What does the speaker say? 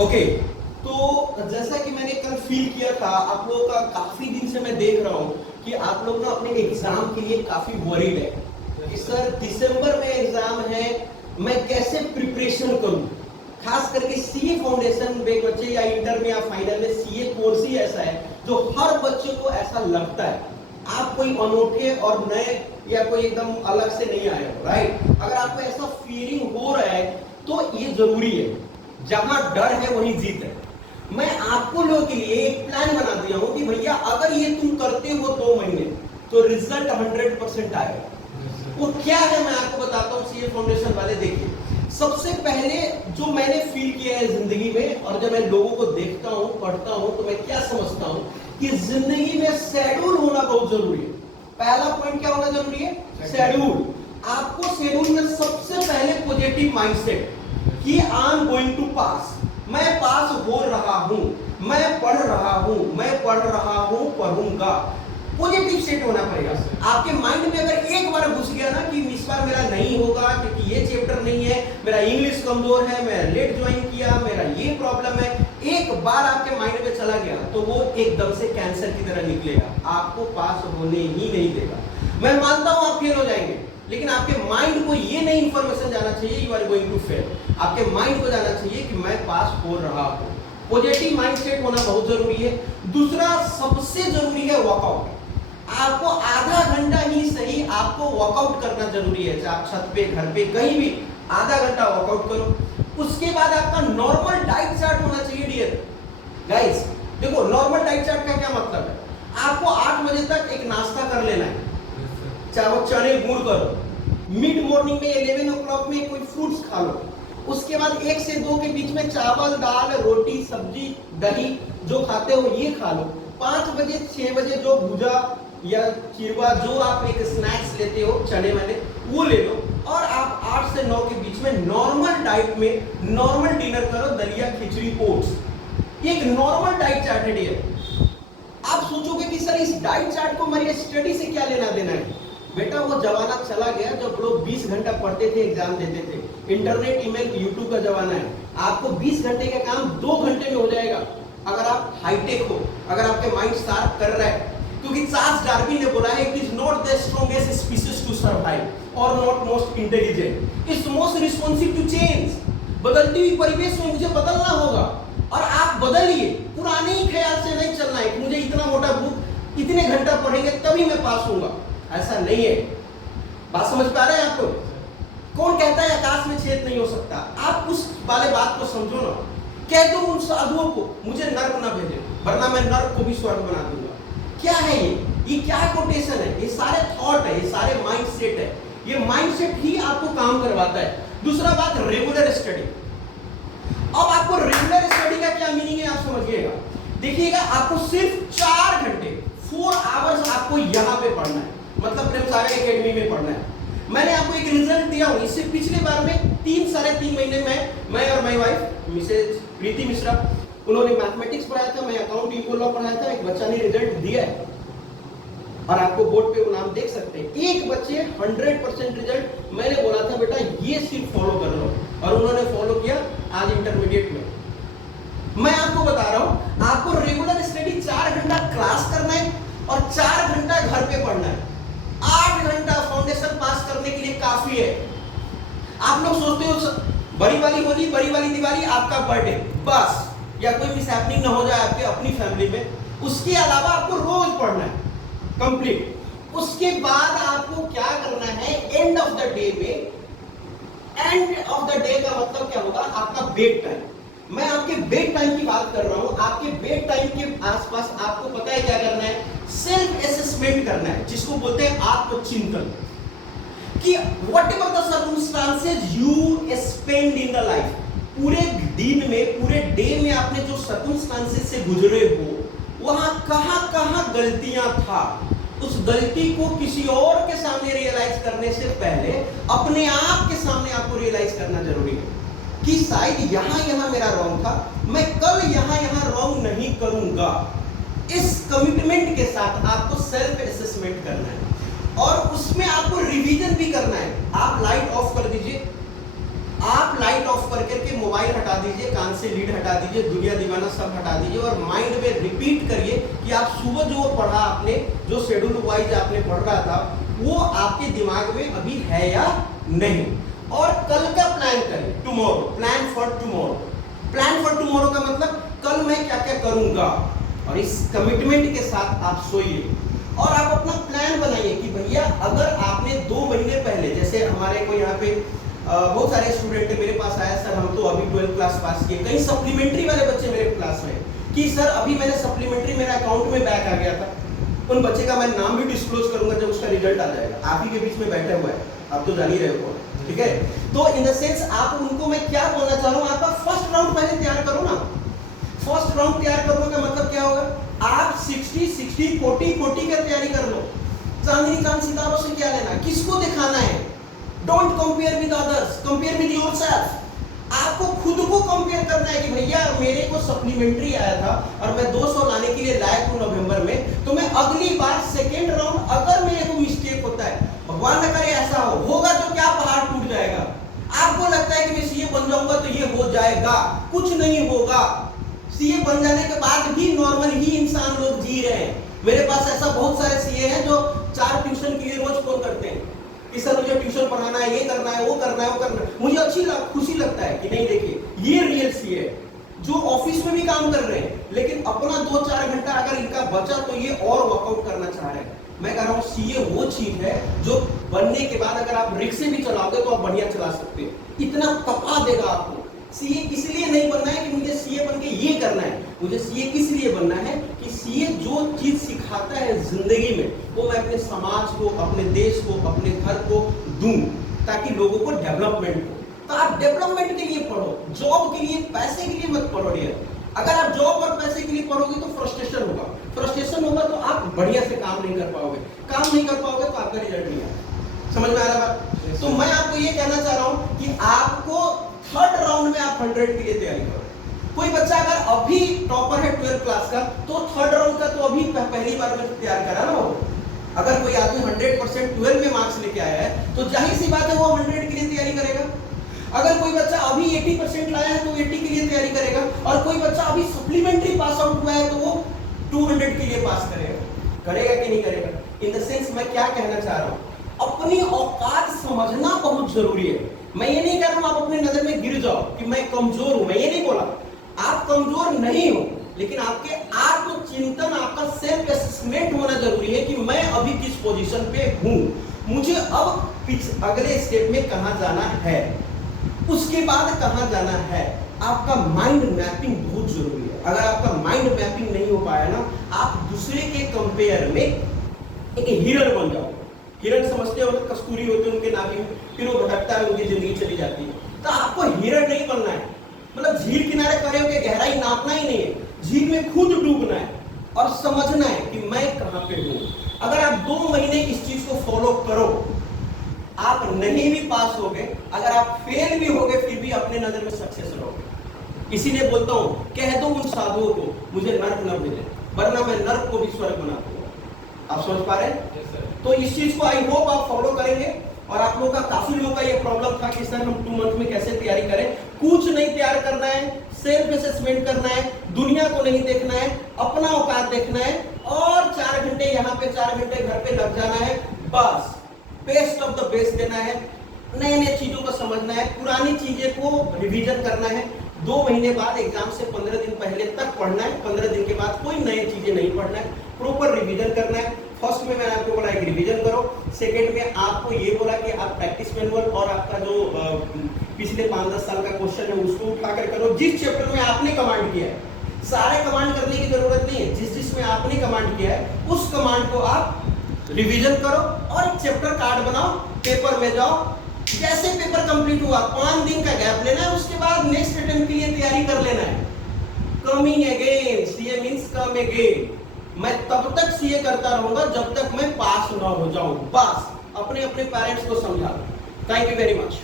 Okay, तो जैसा कि मैंने कल फील किया था, आप लोगों का काफी दिन से मैं देख रहा हूं कि आप लोग ना अपने एग्जाम के लिए काफी वरीड है कि सर दिसंबर में एग्जाम है, मैं कैसे प्रिपरेशन करूं। खास करके सीए फाउंडेशन में बच्चे या इंटर में या फाइनल में सीए कोर्स ही ऐसा है जो हर बच्चे को ऐसा लगता है आप कोई अनोखे और नए या कोई एकदम अलग से नहीं आए हो, राइट। अगर आपको ऐसा फीलिंग हो रहा है तो ये जरूरी है, जहां डर है वहीं जीत है। मैं आपको लोगों के लिए एक प्लान बना दिया हूं कि भैया अगर ये तुम करते हो 2 महीने तो रिजल्ट 100% आएगा। वो क्या है मैं आपको बताता हूं सीए फाउंडेशन वाले। देखिए, सबसे पहले जो मैंने फील किया है जिंदगी में, और जब मैं लोगों को देखता हूं पढ़ता हूं तो मैं क्या समझता हूं कि जिंदगी में शेड्यूल होना बहुत जरूरी है। पहला पॉइंट क्या होना जरूरी है? शेड्यूल। आपको शेड्यूल में सबसे पहले पॉजिटिव माइंडसेट कि आई एम गोइंग टू पास, मैं पास हो रहा हूं, मैं पढ़ रहा हूं, मैं पढ़ रहा हूं, पढ़ूंगा। पॉजिटिव सेट होना पड़ेगा आपके माइंड में। अगर एक बार घुस गया ना कि इस बार मेरा नहीं होगा क्योंकि ये चैप्टर नहीं है, मेरा इंग्लिश कमजोर है, मैं लेट ज्वाइन किया, मेरा ये प्रॉब्लम है, एक बार आपके माइंड में चला गया तो वो एकदम से कैंसर की तरह निकलेगा, आपको पास होने ही नहीं देगा। मैं मानता हूं आप फेल हो जाएंगे, लेकिन आपके माइंड को ये नहीं इंफॉर्मेशन जाना चाहिए you are going to fail. आपके माइंड को जाना चाहिए कि मैं पास हो रहा हूं। पॉजिटिव माइंडसेट होना बहुत जरूरी है। दूसरा सबसे जरूरी है वर्कआउट। आपको आधा घंटा ही सही आपको वर्कआउट करना जरूरी है, चाहे आप छत पे, घर पे, कहीं भी आधा घंटा वर्कआउट करो। उसके बाद आपका नॉर्मल डाइट चार्ट होना चाहिए डियर गाइस। देखो, नॉर्मल डाइट चार्ट का क्या मतलब है? आपको 8 बजे तक एक नाश्ता कर लेना है, चाहे वो चने गुड़ करो, मिड मॉर्निंग में 11 ओ क्लॉक में कोई फ्रूट्स खा लो, उसके बाद 1 से 2 के बीच में चावल, दाल, रोटी, सब्जी, दही जो खाते हो ये खा लो। 5 बजे 6 बजे जो भुजा या चिरवा जो आप एक स्नैक्स लेते हो चने वाले वो ले लो, और आप 8 से 9 के बीच में नॉर्मल डाइट में नॉर्मल डिनर करो, दलिया, खिचड़ी, ओट्स। ये एक नॉर्मल डाइट चार्ट है डियर। आप सोचोगे कि सर इस डाइट चार्ट को हमारी स्टडी से क्या लेना देना है? बेटा वो जमाना चला गया जब लोग 20 घंटा पढ़ते थे, एग्जाम देते थे। इंटरनेट, ईमेल, यूट्यूब का जमाना है। आपको 20 घंटे का काम 2 घंटे में हो जाएगा अगर आप हाईटेक हो, अगर आपके माइंड शार्प कर रहा है। क्योंकि चार्ल्स डार्विन ने बोला है it is not the strongest species to survive और not most intelligent, it's most responsive to change. बदलती हुई परिवेश में मुझे बदलना होगा और आप बदलिए। पुराने ही ख्याल से नहीं चलना है कि मुझे इतना मोटा बुक इतने घंटा पढ़ेंगे तभी मैं पास होऊंगा, ऐसा नहीं है। बात समझ पा रहे हैं आपको? कौन कहता है आकाश में छेद नहीं हो सकता? आप उस वाले बात को समझो ना। कह दो उन साधुओं को मुझे नर्क ना भेजे, वरना मैं नर्क को भी स्वर्ग बना दूंगा। क्या है ये क्या कोटेशन है? ये सारे थॉट है, ये सारे माइंडसेट है। ये माइंडसेट ही आपको काम करवाता है। दूसरा बात, रेगुलर स्टडी। अब आपको रेगुलर स्टडी का क्या मीनिंग है आप समझिएगा। देखिएगा, आपको सिर्फ 4 घंटे 4 आवर्स आपको यहाँ पे पढ़ना है, मतलब प्रेम सागर एकेडमी में पढ़ना है। मैंने आपको एक रिजल्ट दिया हूँ, इससे पिछले बार में 3-3.5 महीने में मैं और माय वाइफ मिसेज प्रीति मिश्रा, उन्होंने मैथमेटिक्स पढ़ाया था, मैं अकाउंट इको लॉ पढ़ाया था। एक बच्चा ने रिजल्ट दिया है और आपको बोर्ड पे वो नाम देख सकते हैं। एक बच्चे 100% रिजल्ट, मैंने बोला था बेटा ये सिर्फ फॉलो कर लो, और उन्होंने फॉलो किया। आज इंटरमीडिएट में मैं आपको बता रहा हूं, आपको रेगुलर स्टडी 4 घंटा क्लास करना है और 4 घंटा घर पे पढ़ना है। 8 घंटा फाउंडेशन पास करने के लिए काफी है। आप लोग सोचते हो बड़ी वाली होली, बड़ी वाली दिवाली, आपका बर्थडे, बस, या कोई मिस हैपनिंग ना हो जाए आपके अपनी फैमिली में, उसके अलावा आपको रोज पढ़ना है कंप्लीट। उसके बाद आपको क्या करना है, एंड ऑफ द डे में, एंड ऑफ द डे का मतलब क्या होगा? आपका बेड टाइम। मैं आपके बेड टाइम की बात कर रहा हूं। आपके बेड टाइम के आसपास आपको पता है क्या करना है? सेल्फ असेसमेंट करना है, जिसको बोलते हैं आत्मचिंतन, कि whatever the circumstances you spend in the life, पूरे दिन में, पूरे डे में आपने जो सर्कमस्टांसेस से गुजरे हो, वहां कहां-कहां गलतियां था, उस गलती को किसी और के सामने रियलाइज करने से पहले अपने आप के सामने आपको रियलाइज करना जरूरी है कि शायद यहां मेरा रॉन्ग था, मैं कल यहां रॉन्ग नहीं करूंगा। इस कमिटमेंट के साथ आपको सेल्फ असेसमेंट करना है और उसमें आपको रिवीजन भी करना है। आप लाइट ऑफ कर दीजिए, आप लाइट ऑफ करके मोबाइल हटा दीजिए, कान से लीड हटा दीजिए, दुनिया दीवाना सब हटा दीजिए और माइंड में रिपीट करिए कि आप सुबह जो पढ़ा आपने, जो शेड्यूल वाइज आपने पढ़ रहा था, वो आपके दिमाग में अभी है या नहीं। और कल का प्लान करिए, tomorrow, plan for tomorrow. Plan for tomorrow का मतलब कल मैं क्या क्या करूंगा, और इस कमिटमेंट के साथ आप सोइए और आप अपना प्लान बनाइए कि भैया अगर आपने 2 महीने पहले, जैसे हमारे को यहाँ पे बहुत सारे स्टूडेंट मेरे पास आया, सर हम तो अभी 12th क्लास पास किए, कई सप्लीमेंट्री वाले बच्चे मेरे क्लास में कि सर अभी मैंने सप्लीमेंट्री, मेरा अकाउंट में बैक आ गया था। उन बच्चे का मैं नाम भी डिस्क्लोज करूंगा जब उसका रिजल्ट आ जाएगा, आप ही के बीच में बैठे हुए हैं, आप तो जान ही रहे हो, ठीक है। तो इन द सेंस आप उनको मैं क्या बोलना चाह रहा हूँ, आपका फर्स्ट राउंड पहले तैयार करो ना। फर्स्ट राउंड तैयार करने का मतलब क्या होगा, आप 60-60 40-40 का तैयारी कर लो। चांदनी चांद सितारों से क्या लेना, किसको दिखाना है। Don't compare with others, compare with yourself. आपको खुद को कंपेयर करना है कि भैया मेरे को सप्लीमेंट्री आया था और मैं 200 लाने के लिए लायक हूं नवंबर में, तो मैं अगली बार सेकेंड राउंड अगर मेरे को मिस्टेक होता है, भगवान न करे ऐसा होगा तो क्या पहाड़ टूट जाएगा। आपको लगता है कि मैं सीए बन जाऊंगा तो ये हो जाएगा, कुछ नहीं होगा। सीए बन जाने के बाद भी नॉर्मल ही इंसान लोग जी रहे हैं। मेरे पास ऐसा बहुत सारे सीए हैं जो 4 ट्यूशन के लिए रोज फोन करते हैं कि सर मुझे ट्यूशन पढ़ाना है, ये करना है, वो करना है, वो करना है। मुझे खुशी लगता है कि नहीं, देखिए ये रियल सीए है जो ऑफिस में भी काम कर रहे हैं, लेकिन अपना 2-4 घंटा अगर इनका बचा तो ये और वर्कआउट करना चाह रहे हैं। मैं कह रहा हूँ सीए वो चीज है जो बनने के बाद अगर आप रिक्शे भी चलाओगे तो आप बढ़िया चला सकते हो, इतना तपा देगा आपको। सीए इसलिए नहीं बनना है कि मुझे सीए बन के ये करना है, मुझे सीए किस लिए बनना है कि सीए जो चीज सिखाता है जिंदगी में वो मैं अपने समाज को, अपने देश को, अपने घर को दूं, ताकि लोगों को डेवलपमेंट हो। तो आप डेवलपमेंट के लिए पढ़ो, जॉब के लिए, पैसे के लिए मत पढ़ो डियर। अगर आप जॉब और पैसे के लिए पढ़ोगे तो फ्रस्ट्रेशन होगा, फ्रस्ट्रेशन होगा तो आप बढ़िया से काम नहीं कर पाओगे, काम नहीं कर पाओगे तो आपका रिजल्ट नहीं आएगा। समझ में आ रहा बात? तो मैं आपको ये कहना चाह रहा हूं कि आपको थर्ड राउंड में आप 100 के लिए तैयारी करो। कोई बच्चा अगर अभी टॉपर है 12th क्लास का तो थर्ड राउंड का तो अभी पहली बार में तैयार करा ना हो। अगर कोई आदमी 100% 12 में मार्क्स लेके आया है तो जाहिर सी बात है वो 100 के लिए तैयारी करेगा। अगर कोई बच्चा अभी 80% लाया है तो 80 के लिए तैयारी करेगा, और कोई बच्चा अभी सप्लीमेंट्री पास आउट हुआ है तो वो 200 के लिए पास करेगा कि नहीं करेगा। इन द सेंस मैं क्या कहना चाह रहा हूं, अपनी औकात समझना बहुत जरूरी है। मैं ये नहीं कह रहा हूं आप अपने नजर में गिर जाओ कि मैं कमजोर हूं, मैं ये नहीं बोला, आप कमजोर नहीं हो, लेकिन आपके आत्मचिंतन, आपका सेल्फ असेसमेंट होना जरूरी है कि मैं अभी किस पोजीशन पे हूं, मुझे अब अगले स्टेप में कहां जाना है, उसके बाद कहां जाना है। आपका माइंड मैपिंग बहुत जरूरी है। अगर आपका माइंड मैपिंग नहीं हो पाया ना, आप दूसरे के कंपेयर में एक हिरण बन जाओ। हिरण समझते हो, कस्तूरी होते हैं उनके नाभि में, फिर वो भटकता है, उनकी जिंदगी चली जाती है। तो आपको हिरण नहीं बनना है, मतलब झील किनारे खड़े होकर गहराई नापना ही नहीं है, झील में खुद डूबना है और समझना है कि मैं कहां पे हूं। अगर आप 2 महीने इस चीज को फॉलो करो, आप नहीं भी पास होगे, अगर आप फेल भी होगे फिर भी अपने नजर में सक्सेस रहोगे। इसीलिए बोलता हूं, कह दो उन साधुओं को मुझे नर्क न भेजे, वरना मैं नर्क को भी स्वर्ग बना दूंगा। आप समझ पा रहे हैं? तो इस चीज को आई होप आप फॉलो करेंगे। और आप लोगों का, काफी लोगों का ये प्रॉब्लम था कि सर हम 2 मंथ में कैसे तैयारी करें। कुछ नहीं तैयार करना है, सेल्फ असेसमेंट करना है, दुनिया को नहीं देखना है, अपना औकात देखना है, और 4 घंटे यहाँ पे 4 घंटे घर पे लग जाना है। बस बेस्ट ऑफ द बेस्ट देना है, नए नए चीजों को समझना है, पुरानी चीजें को रिवीजन करना है। 2 महीने बाद एग्जाम से 15 दिन पहले तक पढ़ना है, 15 दिन के बाद कोई नई चीजें नहीं पढ़ना है, प्रॉपर रिवीजन करना है। फर्स्ट में मैंने आपको बोला एक रिवीजन करो, सेकंड में आपको ये बोला कि आप प्रैक्टिस मैनुअल और आपका जो पिछले 5-10 साल का क्वेश्चन है उसको उठाकर करो। जिस चैप्टर में आपने कमांड किया है, सारे कमांड करने की जरूरत नहीं है, जिसमें आपने कमांड किया है उस कमांड को आप रिवीजन करो और एक चैप्टर कार्ड बनाओ, पेपर में जाओ। जैसे पेपर कंप्लीट हुआ 5 दिन का गैप लेना है, उसके बाद नेक्स्ट अटेम्प्ट के लिए तैयारी कर लेना है। Coming again, CA means come again. मैं तब तक सीए करता रहूंगा जब तक मैं पास ना हो जाऊं। बस अपने अपने पेरेंट्स को समझा। Thank you very much.